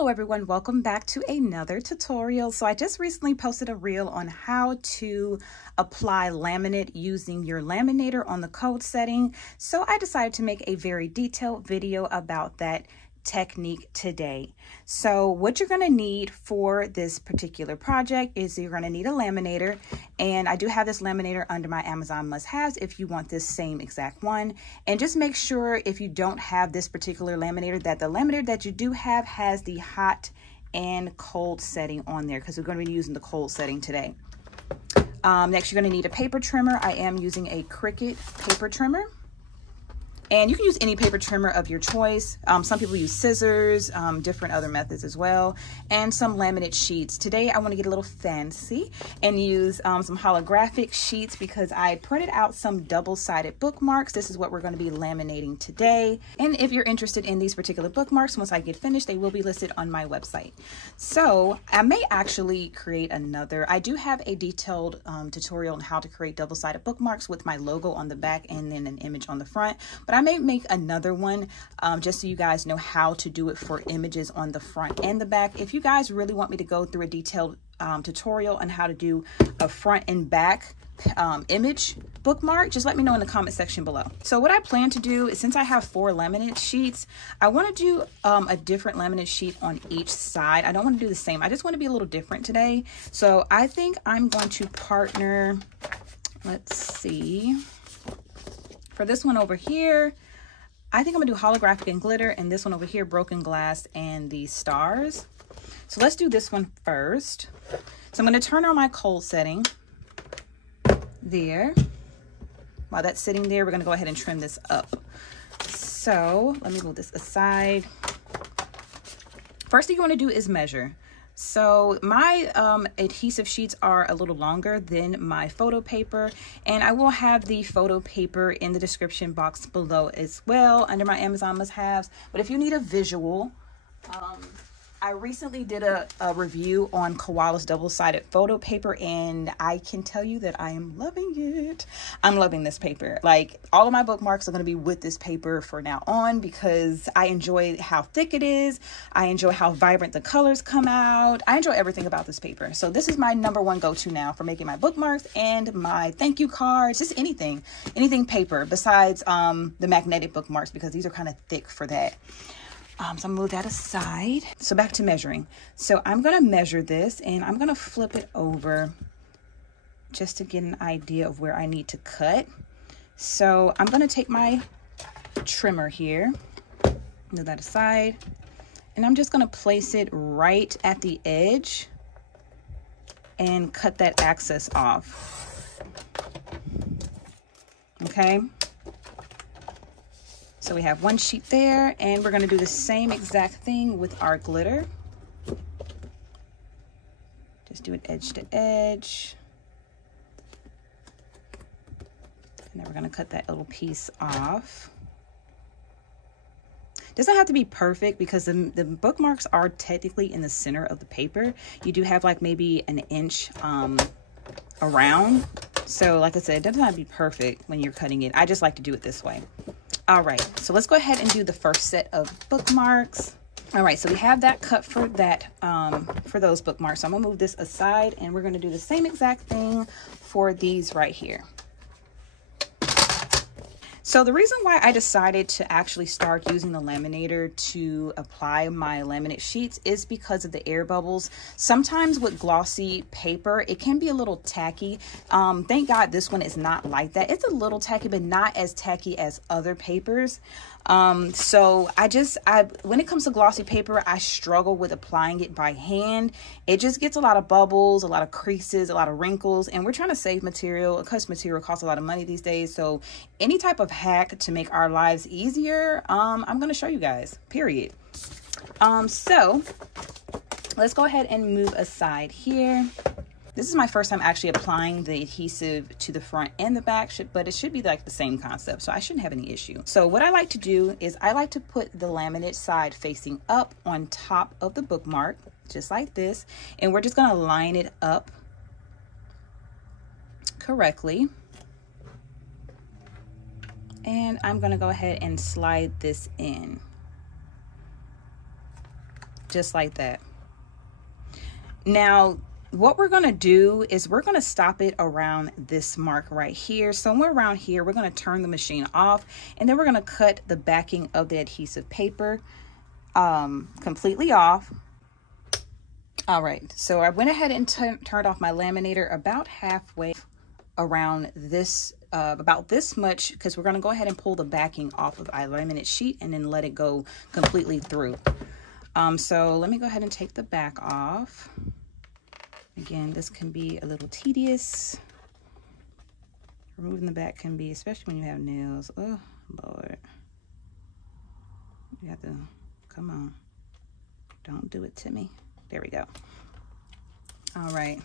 Hello everyone, welcome back to another tutorial. So I just recently posted a reel on how to apply laminate using your laminator on the code setting. So I decided to make a very detailed video about that technique today. So what you're going to need for this particular project is you're going to need a laminator, and I do have this laminator under my Amazon must-haves if you want this same exact one. And just make sure if you don't have this particular laminator that the laminator that you do have has the hot and cold setting on there, because we're going to be using the cold setting today. Next, you're going to need a paper trimmer. I am using a Cricut paper trimmer. And you can use any paper trimmer of your choice. Some people use scissors, different other methods as well, and some laminate sheets. Today, I want to get a little fancy and use some holographic sheets because I printed out some double-sided bookmarks. This is what we're going to be laminating today. And if you're interested in these particular bookmarks, once I get finished, they will be listed on my website. So I may actually create another. I do have a detailed tutorial on how to create double-sided bookmarks with my logo on the back and then an image on the front. But I may make another one just so you guys know how to do it for images on the front and the back. If you guys really want me to go through a detailed tutorial on how to do a front and back image bookmark, just let me know in the comment section below. So what I plan to do is, since I have 4 laminate sheets, I want to do a different laminate sheet on each side. I don't want to do the same. I just want to be a little different today. So I think I'm going to partner, let's see, for this one over here, I think I'm gonna do holographic and glitter, and this one over here, broken glass and the stars. So let's do this one first. So I'm gonna turn on my cold setting there. While that's sitting there, we're gonna go ahead and trim this up. So let me move this aside. First thing you wanna do is measure. So my adhesive sheets are a little longer than my photo paper, and I will have the photo paper in the description box below as well under my Amazon must-haves. But if you need a visual, I recently did a review on Koala's double-sided photo paper, and I can tell you that I am loving it. I'm loving this paper. Like, all of my bookmarks are going to be with this paper for now on because I enjoy how thick it is. I enjoy how vibrant the colors come out. I enjoy everything about this paper. So this is my #1 go-to now for making my bookmarks and my thank you cards, just anything paper besides the magnetic bookmarks, because these are kind of thick for that. So I'm gonna move that aside. So back to measuring. So I'm gonna measure this, and I'm gonna flip it over just to get an idea of where I need to cut. So I'm gonna take my trimmer here, move that aside, and I'm just gonna place it right at the edge and cut that excess off. Okay. So we have one sheet there, and we're going to do the same exact thing with our glitter. Just do it edge to edge. And then we're going to cut that little piece off. Doesn't have to be perfect because the bookmarks are technically in the center of the paper. You do have like maybe an inch around. So like I said, it doesn't have to be perfect when you're cutting it. I just like to do it this way. All right, so let's go ahead and do the first set of bookmarks. All right, so we have that cut for that, for those bookmarks. So I'm gonna move this aside, and we're gonna do the same exact thing for these right here. So the reason why I decided to actually start using the laminator to apply my laminate sheets is because of the air bubbles. Sometimes with glossy paper, it can be a little tacky. Thank God this one is not like that. It's a little tacky, but not as tacky as other papers. So when it comes to glossy paper, I struggle with applying it by hand. It just gets a lot of bubbles, a lot of creases, a lot of wrinkles, and we're trying to save material. Custom material costs a lot of money these days. So any type of hack to make our lives easier, I'm going to show you guys, period. So let's go ahead and move aside here. This is my first time actually applying the adhesive to the front and the back, but it should be like the same concept, so I shouldn't have any issue. So what I like to do is I like to put the laminate side facing up on top of the bookmark, just like this, and we're just going to line it up correctly. And I'm going to go ahead and slide this in. just like that. Now, what we're going to do is we're going to stop it around this mark right here. Somewhere around here, we're going to turn the machine off, and then we're going to cut the backing of the adhesive paper completely off. All right, so I went ahead and turned off my laminator about halfway around this, about this much, because we're going to go ahead and pull the backing off of our laminate sheet and then let it go completely through. So let me go ahead and take the back off. Again, this can be a little tedious. Removing the back can be, especially when you have nails. Oh, Lord. You have to, come on. Don't do it to me. There we go. All right.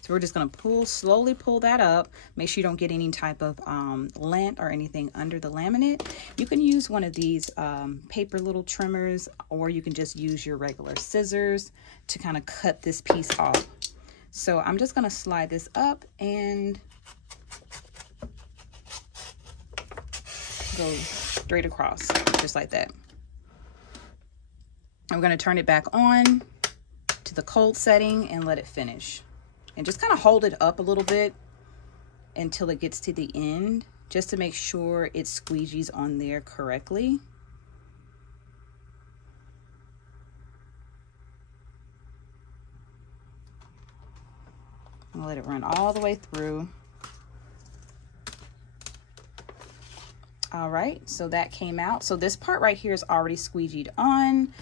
So we're just going to slowly pull that up. Make sure you don't get any type of lint or anything under the laminate. You can use one of these paper little trimmers, or you can just use your regular scissors to kind of cut this piece off. So I'm just going to slide this up and go straight across, just like that. I'm going to turn it back on to the cold setting and let it finish. And just kind of hold it up a little bit until it gets to the end, just to make sure it squeegees on there correctly. I'm gonna let it run all the way through. All right, so that came out. So this part right here is already squeegeed on.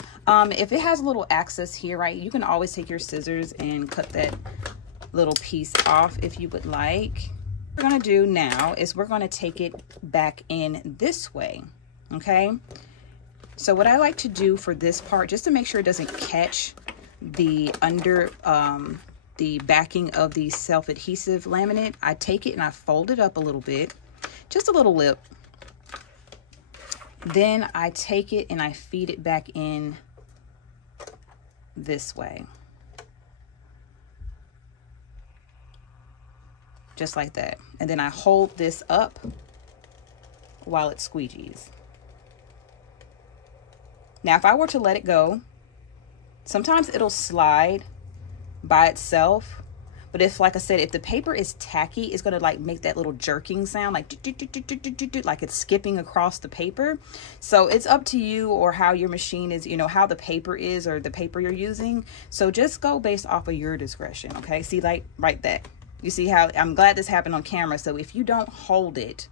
If it has a little access here, right, you can always take your scissors and cut that little piece off if you would like. What we're gonna do now is we're gonna take it back in this way, okay? So what I like to do for this part, just to make sure it doesn't catch the under the backing of the self-adhesive laminate, I take it and I fold it up a little bit, just a little lip. Then I take it and I feed it back in this way. Just like that. And then I hold this up while it squeegees. Now, if I were to let it go, sometimes it'll slide by itself. But if, like I said, if the paper is tacky, it's going to like make that little jerking sound, like like it's skipping across the paper. So it's up to you, or how your machine is, you know, how the paper is, or the paper you're using. So just go based off of your discretion. Okay. See, like right there. You see how, I'm glad this happened on camera. So if you don't hold it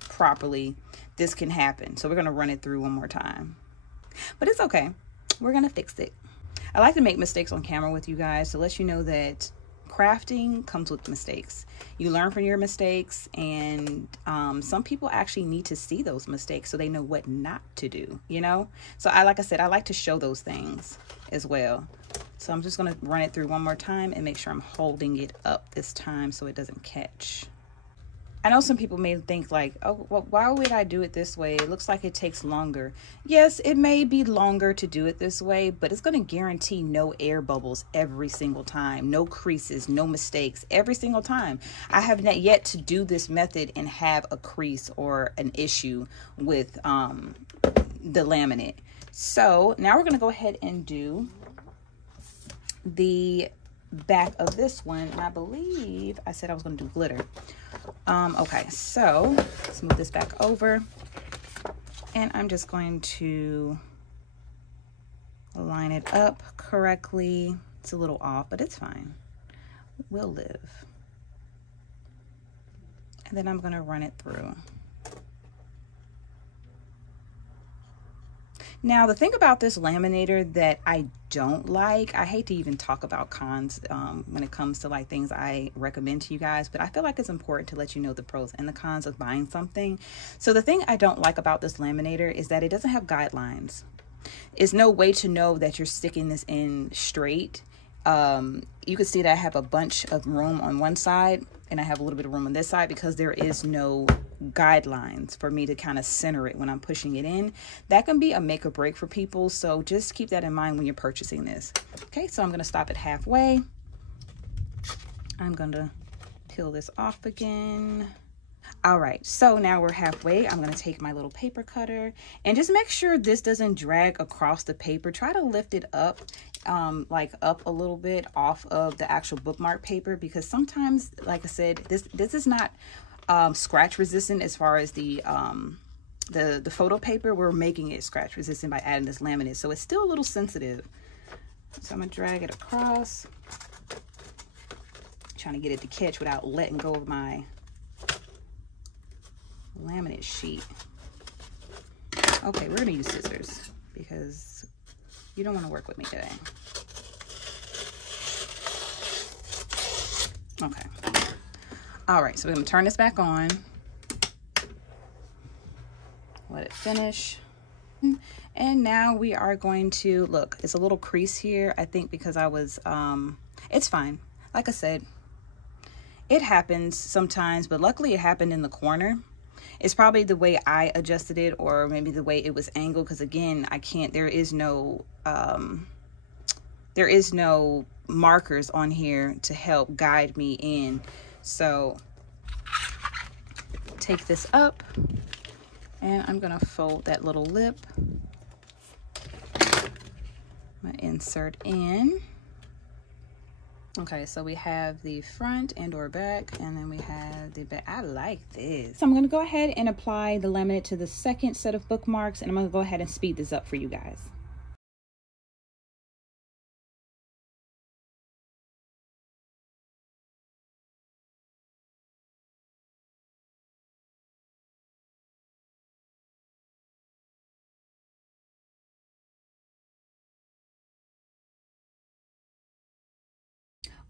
properly, this can happen. So we're going to run it through one more time. But it's okay. We're going to fix it. I like to make mistakes on camera with you guys to let you know that crafting comes with mistakes. You learn from your mistakes, and some people actually need to see those mistakes so they know what not to do, you know? So like I said, I like to show those things as well. So I'm just going to run it through one more time and make sure I'm holding it up this time so it doesn't catch. I know some people may think like, oh, well, why would I do it this way? It looks like it takes longer. Yes, it may be longer to do it this way, but it's going to guarantee no air bubbles every single time, no creases, no mistakes every single time. I have not yet to do this method and have a crease or an issue with the laminate. So now we're going to go ahead and do the back of this one, and I believe I said I was going to do glitter. Okay, so let's move this back over, and I'm just going to line it up correctly. It's a little off, but it's fine. We'll live. And then I'm going to run it through. Now, the thing about this laminator that I don't like, I hate to even talk about cons when it comes to like things I recommend to you guys, but I feel like it's important to let you know the pros and the cons of buying something. So the thing I don't like about this laminator is that it doesn't have guidelines. There's no way to know that you're sticking this in straight. You can see that I have a bunch of room on one side and I have a little bit of room on this side because there is no guidelines for me to kind of center it when I'm pushing it in. That can be a make or break for people, so just keep that in mind when you're purchasing this. Okay, so I'm going to stop it halfway. I'm going to peel this off again. All right, so now we're halfway. I'm going to take my little paper cutter and just make sure this doesn't drag across the paper. Try to lift it up like up a little bit off of the actual bookmark paper, because sometimes, like I said, this is not scratch resistant as far as the photo paper. We're making it scratch resistant by adding this laminate, so it's still a little sensitive. So I'm gonna drag it across, trying to get it to catch without letting go of my laminate sheet. Okay, we're gonna use scissors because you don't want to work with me today. Okay. All right, so we're gonna turn this back on. Let it finish. And now we are going to, look, it's a little crease here. I think because I was, it's fine. Like I said, it happens sometimes, but luckily it happened in the corner. It's probably the way I adjusted it, or maybe the way it was angled, because again, I can't, there is no markers on here to help guide me in. So take this up, and I'm gonna fold that little lip. I'm gonna insert in. Okay, so we have the front and or back, and then we have the back. I like this. So I'm gonna go ahead and apply the laminate to the second set of bookmarks, and I'm gonna go ahead and speed this up for you guys.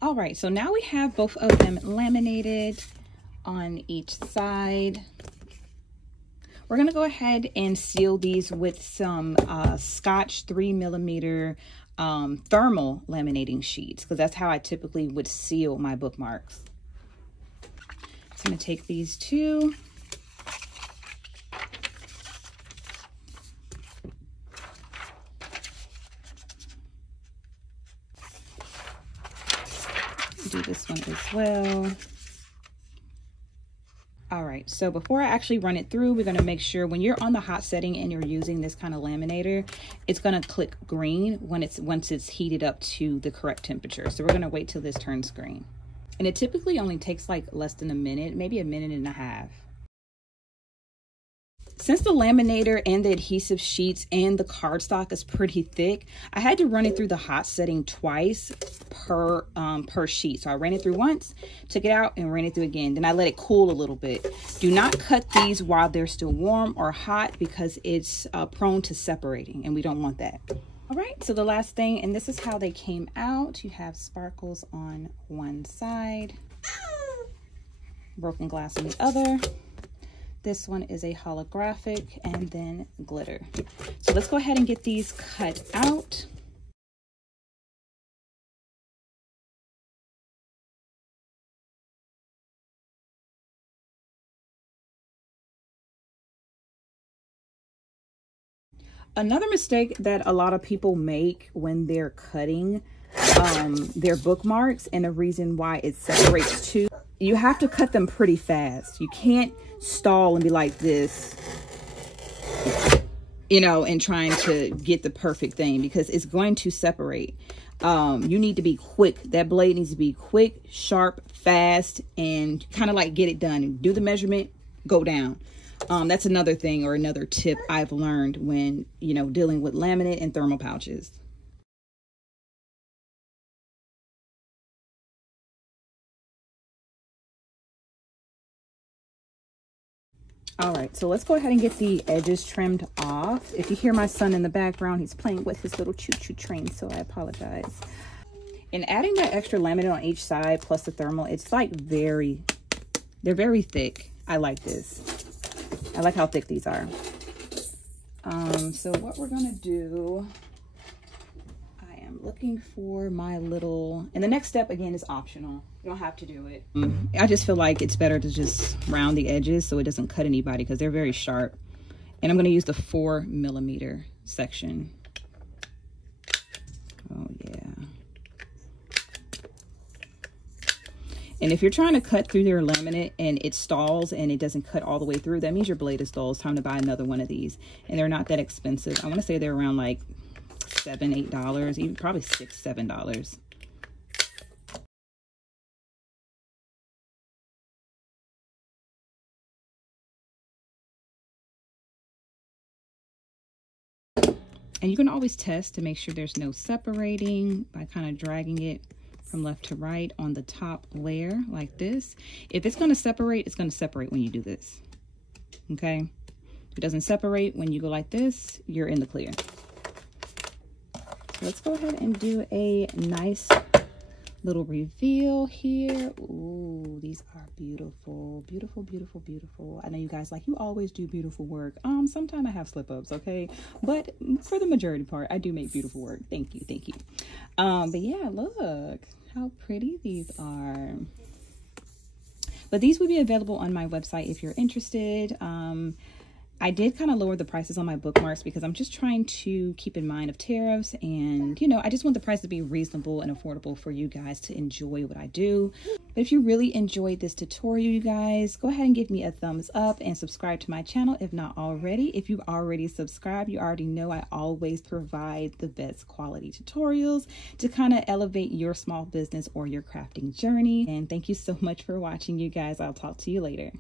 All right, so now we have both of them laminated on each side. We're gonna go ahead and seal these with some Scotch 3mm thermal laminating sheets, because that's how I typically would seal my bookmarks. So I'm gonna take these two. Do this one as well. All right, so before I actually run it through, we're going to make sure when you're on the hot setting and you're using this kind of laminator, it's going to click green once it's heated up to the correct temperature. So we're going to wait till this turns green, and it typically only takes like less than a minute, maybe a minute and a half. Since the laminator and the adhesive sheets and the cardstock is pretty thick, I had to run it through the hot setting twice per sheet. So I ran it through once, took it out, and ran it through again. Then I let it cool a little bit. Do not cut these while they're still warm or hot, because it's prone to separating, and we don't want that. All right, so the last thing, and this is how they came out. You have sparkles on one side, broken glass on the other. This one is a holographic, and then glitter. So let's go ahead and get these cut out. Another mistake that a lot of people make when they're cutting their bookmarks, and the reason why it separates too, you have to cut them pretty fast. You can't stall and be like this, you know, and trying to get the perfect thing, because it's going to separate. You need to be quick. That blade needs to be quick, sharp, fast, and kind of like get it done. Do the measurement, go down. That's another thing, or another tip I've learned when, you know, dealing with laminate and thermal pouches. All right, so let's go ahead and get the edges trimmed off. If you hear my son in the background, he's playing with his little choo-choo train, so I apologize. And adding that extra laminate on each side plus the thermal, it's like they're very thick. I like this. I like how thick these are. So what we're gonna do, I am looking for my little, and the next step again is optional. You don't have to do it. I just feel like it's better to just round the edges so it doesn't cut anybody, because they're very sharp. And I'm gonna use the 4mm section. Oh yeah. And if you're trying to cut through your laminate and it stalls and it doesn't cut all the way through, that means your blade is dull. It's time to buy another one of these. And they're not that expensive. I want to say they're around like $7, $8, even probably $6, $7. And you can always test to make sure there's no separating by kind of dragging it from left to right on the top layer like this. If it's going to separate, it's going to separate when you do this. Okay? If it doesn't separate when you go like this, you're in the clear. So let's go ahead and do a nice little reveal here. Ooh, these are beautiful, beautiful, beautiful, beautiful. I know you guys like, you always do beautiful work. Sometimes I have slip-ups, okay? But for the majority part, I do make beautiful work. Thank you, thank you. But yeah, look how pretty these are. But these will be available on my website if you're interested. I did kind of lower the prices on my bookmarks because I'm just trying to keep in mind of tariffs, and you know, I just want the price to be reasonable and affordable for you guys to enjoy what I do. But if you really enjoyed this tutorial, you guys, go ahead and give me a thumbs up and subscribe to my channel if not already. If you've already subscribed, you already know I always provide the best quality tutorials to kind of elevate your small business or your crafting journey. And thank you so much for watching, you guys. I'll talk to you later.